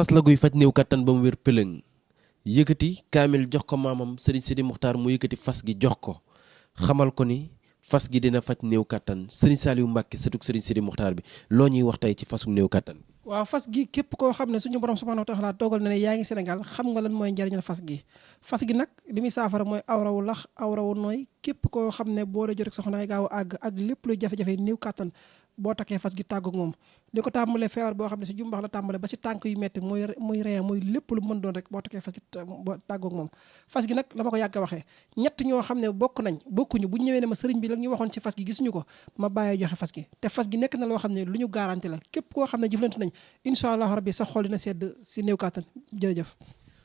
fas la guy faj néew kattan ba mu wér pëlëng yëkkati kaamil jox ko maamam Serigne Sidi Mokhtar mu yëkkati fas gi jox ko xamal ko ni fas gi dina faj néew kattan Serigne Saliou Mbacke sëtug Serigne Sidi Mokhtar bi loo ñuy wax tey ci fasug néew kattan. waaw fas gi képp koo xam ne suñu borom subhanahu wa taala dogal na ne yaa ngi Sénégal xam nga lan mooy njariñal fas gi nag li muy saafara mooy awrawu lax awrawu nooy képp koo xam ne boo dee jot rek soxnaay gaaw a àgg ak lépp luy jafe-jafe néew kattan boo takkee fas gi tàggoog moom li ko tàmbalee feebar boo xam ne si jumbax la tàmbale ba si tànk yu metti muy ree muy lépp lu mën doon rek boo takkee fas gi tàggoog moom fas gi nag la ma ko yàgg a waxee ñett ñoo xam ne bokkuñu bu ñëwee ne ma sëriñ bi la ñu waxoon ci fas gi gisuñu ko ma bàyyee joxe fas gi te fas gi nekk na loo xam ne lu ñu garanti la képp koo xam ne jëflante nañ incha allah rabbi sa xol dina sedd si néew kàttan jërëjëf.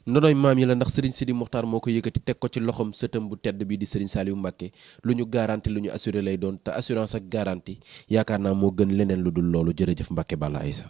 ndonoy maam yi la ndax Serigne Sidi Mokhtar moo ko yëkkati teg ko ci loxom sëtam bu tedd bi di Serigne Saliou Mbacke lu ñu garanti lu ñu assuré lay doon te assurance ak garanti yaakaar naa moo gën leneen lu dul loolu jërëjëf Mbacke Balla Aïssa.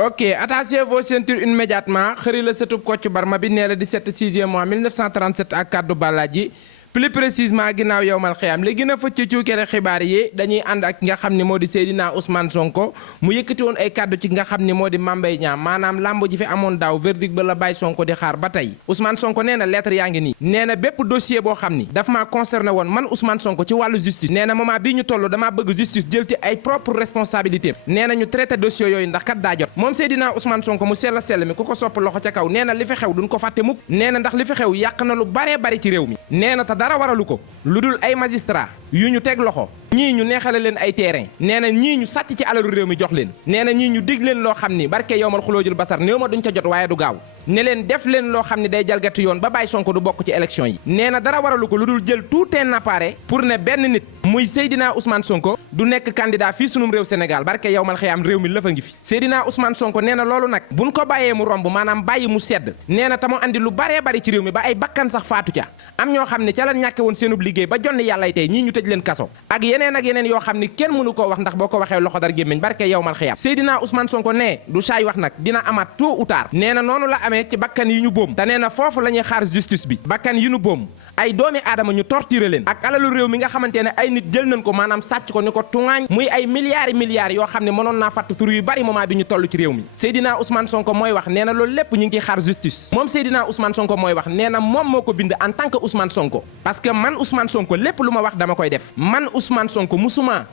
ok attachez vos ceintures immédiatement xëri la sëtub Kocc Barma bi nee la 17 6e mois 1937 ak kaddu Balaji plus précisément ginnaaw yowmal xiyaam li gën a fëcc ci cuukere xibaar yi dañuy ànd ak nga xam ni moo di Seydina Ousmane Sonko mu yëkkati woon ay kàddu ci nga xam ni moo di Mame Mbaye Niang maanaam lamb ji fi amoon daaw verdict ba la bàyyi Sonko di xaar ba tey Ousmane Sonko nee na lettre yaa ngi nii nee na bépp dossier boo xam ni daf maa concerné woon man Ousmane Sonko ci wàllu justice nee na moment bii ñu toll damaa bëgg justice jël ci ay propre responsabilité nee na ñu traité dossier yooyu ndax kat daa jot moom Seydina Ousmane Sonko mu sell sell mi ku ko sopp loxo ca kaw nee na li fi xew duñ ko fàtte mukk nee na ndax li fi xew yàq na lu baree bari ci réew mi nee na te dara waralu ko lu dul ay magistrat yu ñu teg loxo ñii ñu neexale leen ay terrain nee na ñii ñu sàcc ci alalu réew mi jox leen nee na ñii ñu dig leen loo xam ni barke yowmal xuloojul basar néew ma duñ ca jot waaye du gaaw ne leen def leen loo xam ne day jalgati yoon ba bàyyi Sonko du bokk ci élection yi nee na dara waralu ko lu dul jël tout un appareil pour ne benn nit muy Seydina Ousmane Sonko du nekk candidat fii sunum réew Sénégal barke yowmal xiyaam réew mi lëfa ngi fi Seydina Ousmane Sonko nee na loolu nag buñ ko bàyyee mu romb maanaam bàyyi mu sedd nee na tamu andi lu baree bari ci réew mi ba ay bakkan sax faatu ca am ñoo xam ne ca la ñàkke woon seenub liggéey ba jonn yàllay tey ñii ñu tëj leen kaso ak yeneen yoo xam ni kenn mënu koo wax ndax boo ko waxee loxo dar gémmiñ barke yowmal xiyaam Seydina Ousmane Sonko nee du saay wax nag dina amaat tôt ou tard nee na noonu la amee ci bakkan yi ñu boom te nee na foofu la ñuy xaar justice bi bakkan yi ñu boom ay doomi aadama ñu torturé leen ak alalu réew mi nga xamante ne ay nit jël nañ ko maanaam sàcc ko ni ko tuŋaañ muy ay milliards yoo xam ne mënoon naa fàtt tur yu bari moment bi ñu toll ci réew mi Seydina Ousmane Sonko mooy wax nee na loolu lépp ñu ngi ciy xaar justice moom Seydina Ousmane Sonko mooy wax nee na moom moo ko bind en tant que Ousmane Sonko parce que man Ousmane Sonko lépp lu ma wax dama koy def man Ousmane Sonko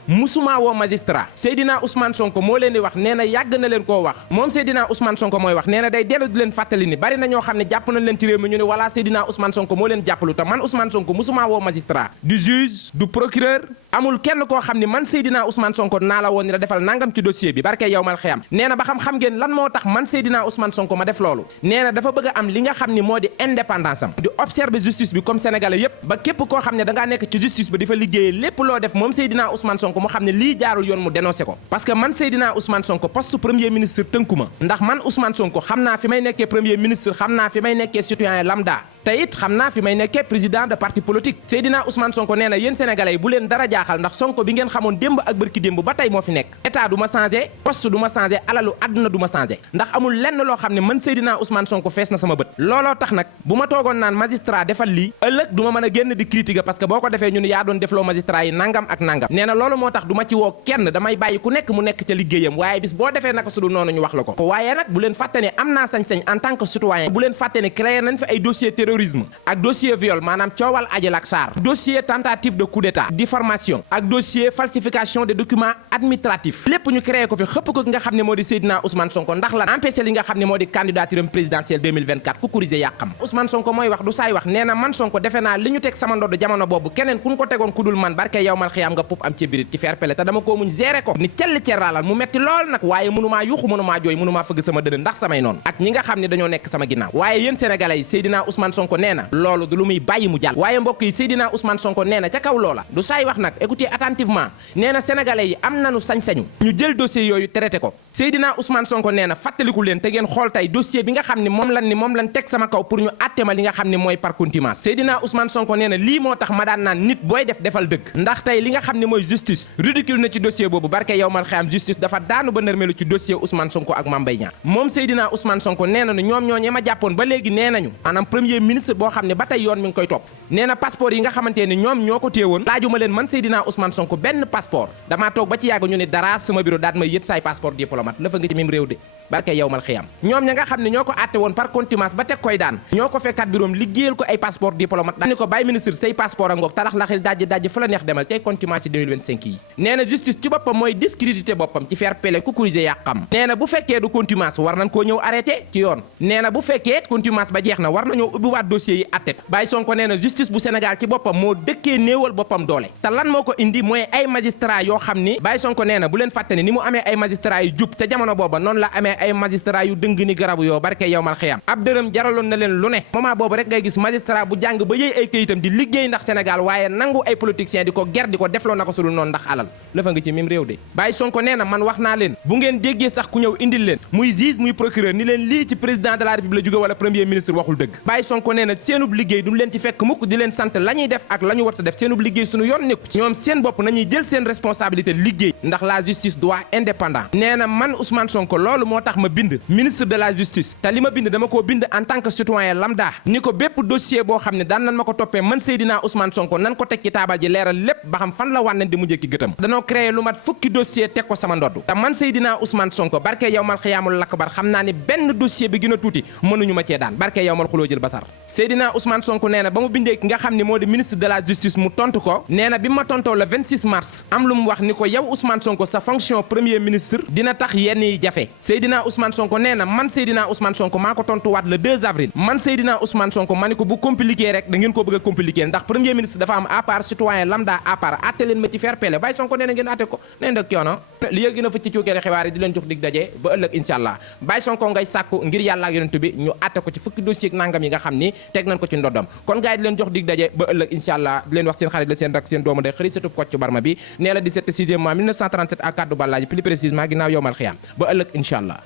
musuma woo magistrat Seydina Ousmane Sonko moo leen di wax nee na yàgg na leen koo wax moom Seydina Ousmane Sonko mooy wax nee na day dellu di leen fàttali ni bari na ñoo xam ne jàpp nañ leen ci réew mi ñu ne wala Seydina Ousmane Sonko moo leen jàppalu te man Ousmane Sonko musuma woo magistrat du juge du procureur amul kenn koo xam ni man Seydina Ousmane Sonko naa la woon ni la defal nangam ci dossier bi barke yow mal xiyam nee na ba xam ngeen lan moo tax man Seydina Ousmane Sonko ma def loolu nee na dafa bëgg a am li nga xam ni moo di indépendance am di observer justice bi comme sénégalais yépp ba képp koo xam ne da ngaa nekk ci justice ba di fa liggéeyee lépp loo def moom Seydina Ousmane Sonko mu xam ne lii jaarul yoon mu dénoncé ko parce que man Seydina Ousmane Sonko poste premier ministre tënkuma ndax man Ousmane Sonko xam naa fi may nekkee premier ministre xam naa fi may nekkee citoyen lambda te it xam naa fi may nekkee président de parti politique Seydina Ousmane Sonko nee na yéen sénégalais yi bu leen dara jaaxal ndax Sonko bi ngeen xamoon démb ak bërki démb ba tey moo fi nekk état du ma changé poste du ma changé alalu àdduna du ma changé ndax amul lenn loo xam ne man Seydina Ousmane Sonko fees na sama bët looloo tax nag bu ma toogoon naan magistrat defal lii ëllëg du ma mën a génn di critiquer parce que boo ko defee ñu ne yaa doon defloo magistrat yi nangam ak nangam nee na loolu moo tax du ma ci woo kenn damay bàyyi ku nekk mu nekk ca liggéeyam waaye bis boo defee naka sudu noonu ñu wax la ko waaye nag bu leen fàtte ne am naa sañ-sañ en tant que citoyen bu leen fàtte ne créé nañ fi ay dossier terrorisme ak dossier viol maanaam coowal Adji Lac Sarr dossier tentative de coup d'état diffamation ak dossier falsification des documents administratifs lépp ñu créé ko fi xëpp ko ki nga xam ne moo di Seydina Ousmane Sonko ndax la empêché li nga xam ne moo di candidature présidentielle 2024 ku kurisé yàqam Ousmane Sonko mooy wax du saay wax nee na man Sonko defe naa li ñu teg sama ndodd jamono boobu keneen ku ñu ko tegoon ku dul man barke yow mal xiyaam nga pup am ci birit ci fair play te dama koo muñ géré ko ni cell cerraalal mu metti lool nag waaye mënumaa yuxu mënumaa jooy mënumaa fëgg sama dënn ndax samay noonu ak ñi nga xam ne dañoo nekk sama ginnaaw waaye yéen sénégalais yi Seydina Ousmane Sonko nee na loolu du lu muy bàyyi mu jàll waaye mbokk yi Seydina Ousmane Sonko nee na ca kaw loola du saay wax nag écoutez attentivement nee na sénégalais yi am nañu sañ-sañu ñu jël dossier yooyu traité ko Seydina Ousmane Sonko nee na fàttaliku leen te ngeen xool tey dossier bi nga xam ne moom lan teg sama kaw pour ñu àtte ma li nga xam ne mooy par contumace Seydina Ousmane Sonko nee na lii moo tax ma daan naan nit booy defal dëgg ndax tey li nga xam ne mooy justice ridicule na ci dossier boobu barke yow mal xeyam justice dafa daanu ba nërmelu ci dossier Ousmane Sonko ak Mame Mbaye Niang moom Seydina Ousmane Sonko nee nañu ñoom ñooñee ma jàppoon ba léegi nee nañu maanaam premier ministre boo xam ne ba tey yoon mi ngi koy topp nee na passeport yi nga xamante ne ñoom ñoo ko téewoon laajuma leen man Seydina Ousmane Sonko benn passeport damaa toog ba ci yàgg ñu ne dara sama bureau daat may yët saay passeport diplomate la fa nga ci même réew de barke yow mal xiyam ñoom ña nga xam ne ñoo ko àtte woon par contumace ba teg koy daan ñoo ko fekkaat bureau liggéeyal ko ay passeport diplomate daani ko bàyyi ministre say passeport a ngoog talax laxil dajji fu la neex demal tey contumace yi 2025 yi nee na justice ci boppam mooy discrédité boppam ci fair play ku corriger yàqam nee na bu fekkee du contumace war nañ koo ñëw arrêté ci yoon nee na bu fekkee contumace ba jeex na war nañoo ubbiwaat dossier yi àtte ko Baye Sonko nee na justice bu Sénégal ci boppam moo dëkkee néewal boppam doole te lan moo ko indi mooy ay magistrat yoo xam ni Baye Sonko nee na bu leen fàtte ni mu amee ay magistrat yu jub ca jamono booba noonu la amee ay magistrat yu dëng ni garabu yoo barke yow mal xiyam ab dërëm jaraloon na leen lu ne moment boobu rek ngay gis magistrat bu jàng ba yëy ay këyitam di liggéey ndax Sénégal waaye nangu ay politiciens di ko ger di ko defloo na ko sulu noonu ndax alal la fa nga ci même réew de Baye Sonko nee na man wax naa leen bu ngeen déggee sax ku ñëw indil leen muy juge muy procureur ni leen lii ci président de la république jóge wala premier ministre waxul dëgg Baye Sonko nee na seenub liggéey duñ leen ci fekk mukk di leen sant la ñuy def ak la ñu warta def seenub liggéey suñu yoon nekku ci ñoom seen bopp nañuy jël seen responsabilité liggéey ndax la justice doit indépendant nee na man Ousmane Sonko loolu moo tax ma bind ministre de la justice te li ma bind dama koo bind en tant que citoyen lambda ni ko bépp dossier boo xam ne daan nan ma ko toppee man Seydina Ousmane Sonko nan ko teg ci taabal ji leeral lépp ba xam fan la wànnen di mujjee ki gëtam danoo créé lu mat fukki dossier teg ko sama ndodd te man Seydina Ousmane Sonko barke yawmal xiyaamul lakbar xam naa ni benn dossier bi gën a tuuti mënuñu ma cee daan barke yawmal xuloo jël basar Seydina Ousmane Sonko nee na ba mu bindee ki nga xam ne moo di ministre de la justice mu tontu ko nee na bi ma tontoo le 26 mars am lu mu wax ni ko yow Ousmane Sonko sa fonction premier ministre dina tax yenn yi jafe Seydina Ousmane Sonko nee na man Seydina Ousmane Sonko maa ko tontuwaat le 2 avril man Seydina Ousmane Sonko ma ni ko bu compliqué rek da ngeen ko bëgg a compliqué ndax premier ministre dafa am à part citoyen lambda à part atte leen ma ci fair play Baye Sonko nee na ngeen atte ko nee na coono li yëg gën a fa ci cuukeele xibaar yi di leen jox dig daje ba ëllëg incha allah Baye Sonko ngay sàkku ngir yàlla ak yonent bi ñu atte ko ci fukki dossier ak nangam yi nga xam ni teg nañ ko ci ndoddam kon gars yi di leen jox dig daje ba ëllëg incha allah di leen wax seen xarit la seen rak seen doomu day xëri satub Kocc Barma bi nee la 17 6e mois 1937 ak kaddu ballaaji plus précisément ginnaaw yowmal xiyaam ba ëllëg incha allah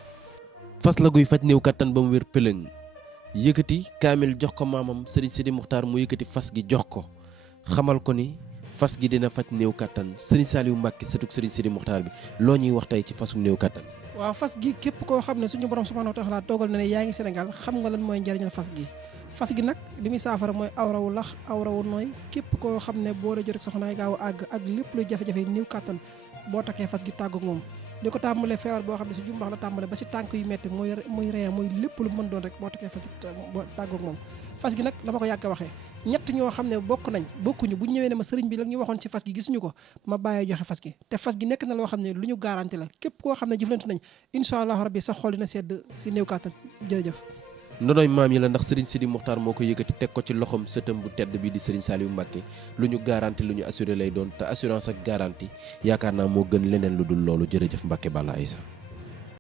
fas la guy faj néew kattan ba mu wér pëlëng yëkkati kaamil jox ko maamam Serigne Sidi Muxtaar mu yëkkati fas gi jox ko xamal ko ni fas gi dina faj néew kattan Serigne Saliou Mbacke sëtuk Serigne Sidi Muxtaar bi loo ñuy wax tey ci fasu néew kattan. waaw fas gi képp koo xam ne suñu borom subhanahu wa taala dogal na ne yaa ngi Sénégal xam nga lan mooy njëriñal fas gi nag li muy saafara mooy awrawu lax awrawu nooy képp koo xam ne boo la jot rek soxnaay gaaw a àgg ak lépp luy jafe-jafe néew kattan boo takkee fas gi tàggoog moom di ko tàmbalee feebar boo xam ne si jumbax la tàmbale ba si tànk yu metti muy ree muy lépp lu mën doon rek boo takkee fas gi tàggoog moom fas gi nag la ma ko yàgg waxee ñett ñoo xam ne bokkuñu bu ñëwee ne ma sëriñ bi la ñu waxoon ci fas gi gisuñu ko ma bàyyee joxe fas gi te fas gi nekk na loo xam ne lu ñu garanti la képp koo xam ne jëflante nañ incha allah rabbi sa xol dina sedd si néew kàttan jërëjëf ndonoy maam yi la ndax Serigne Sidi Muxtaar moo ko yëkkati teg ko ci loxom sëtam bu tedd bi di Serigne Saliou Mbacke lu ñu garanti lu ñu assuré lay doon te assurance ak garanti yaakaar naa moo gën leneen lu dul loolu jërëjëf Mbacke Balla Aïssa